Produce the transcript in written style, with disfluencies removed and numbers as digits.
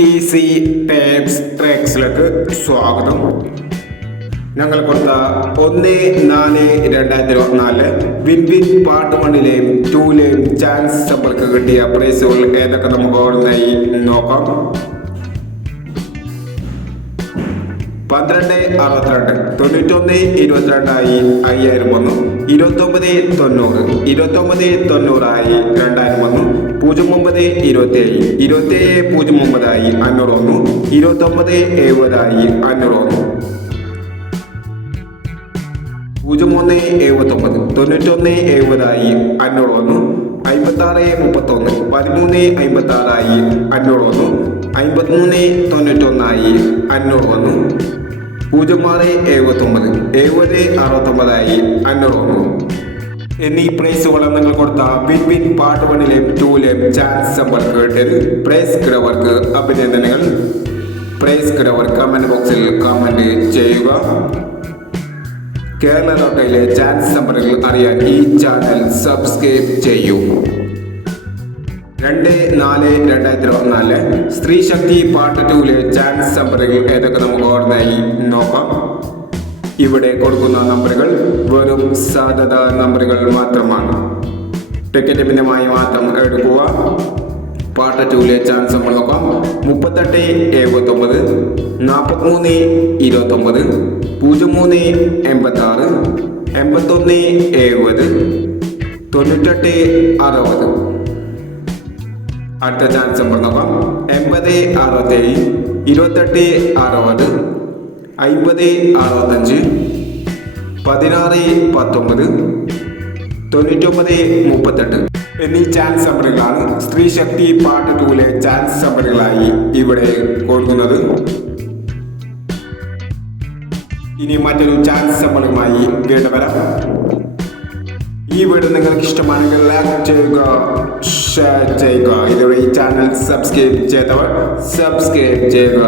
Easy tapes ട്രാക്സിലേക്ക് സ്വാഗതം. ഞങ്ങൾ കൊടുത്ത 1/4/2024 വിൻ പാർട്ട് 1ലെയും 2ലെയും ചാൻസ് സമ്പൾക്ക് കിട്ടിയ പ്രൈസുകൾ ഏതൊക്കെ നമുക്ക് ഓരോന്നായി നോക്കാം. 12/62 91/22 5000 വന്നു. 29/90 29/90 2000 വന്നു. 09/27 27/09 500 വന്നു. 29/70 500 വന്നു. 03/79 91/70 500 വന്നു. 56/31 13/56 500 വന്നു. 53/91 500 വന്നു. 06/79 70/69 500 വന്നു. എന്നീ പ്രൈസുകൾ നിങ്ങൾ കൊടുത്ത വിൻ പാർട്ട് 1ലെയും 2ലെയും ചാൻസ് സമ്പർക്ക് കിട്ടിയത് പ്രൈസ് കിടവർക്ക് അഭിനന്ദനങ്ങൾ. പ്രൈസ് കിടവർ കമന്റ് ബോക്സിൽ കമന്റ് ചെയ്യുക. കേരള ലോട്ടറിയിലെ ചാൻസ് സമ്പറുകൾ അറിയാൻ ഈ ചാനൽ സബ്സ്ക്രൈബ് ചെയ്യൂ. 2/4/2024 സ്ത്രീ ശക്തി പാർട്ട് 2ലെ ചാൻസ് നമ്പറുകൾ ഏതൊക്കെ നമുക്ക് ഓർമ്മയായി നോക്കാം. ഇവിടെ കൊടുക്കുന്ന നമ്പറുകൾ വെറും സാധ്യത നമ്പറുകൾ മാത്രമാണ്. ടിക്കറ്റ് ഭിന്നമായി മാത്രം എടുക്കുക. പാർട്ട് 2ലെ ചാൻസ് നമ്മൾ നോക്കാം. 38/79 43/29 03/86 81/70 98/60. അടുത്ത ചാൻസ് നമ്പർ നോക്കാം. 80/67 28/60 50/65 16/19 99/38 എന്നീ ചാൻസ് നമ്പറുകളാണ് സ്ത്രീ ശക്തി പാർട്ട് 2ലെ ചാൻസ് നമ്പറുകളായി ഇവിടെ കൊടുക്കുന്നത്. ഇനി മറ്റൊരു ചാൻസ് നമ്പറുമായി വീണ്ടും വരാം. ഈ വീഡിയോ നിങ്ങൾക്ക് ഇഷ്ടമാണെങ്കിൽ ലൈക്ക് ചെയ്യുക, ഷെയർ ചെയ്യുക. ഇതുവരെ ഈ ചാനൽ സബ്സ്ക്രൈബ് ചെയ്തവർ സബ്സ്ക്രൈബ് ചെയ്യുക.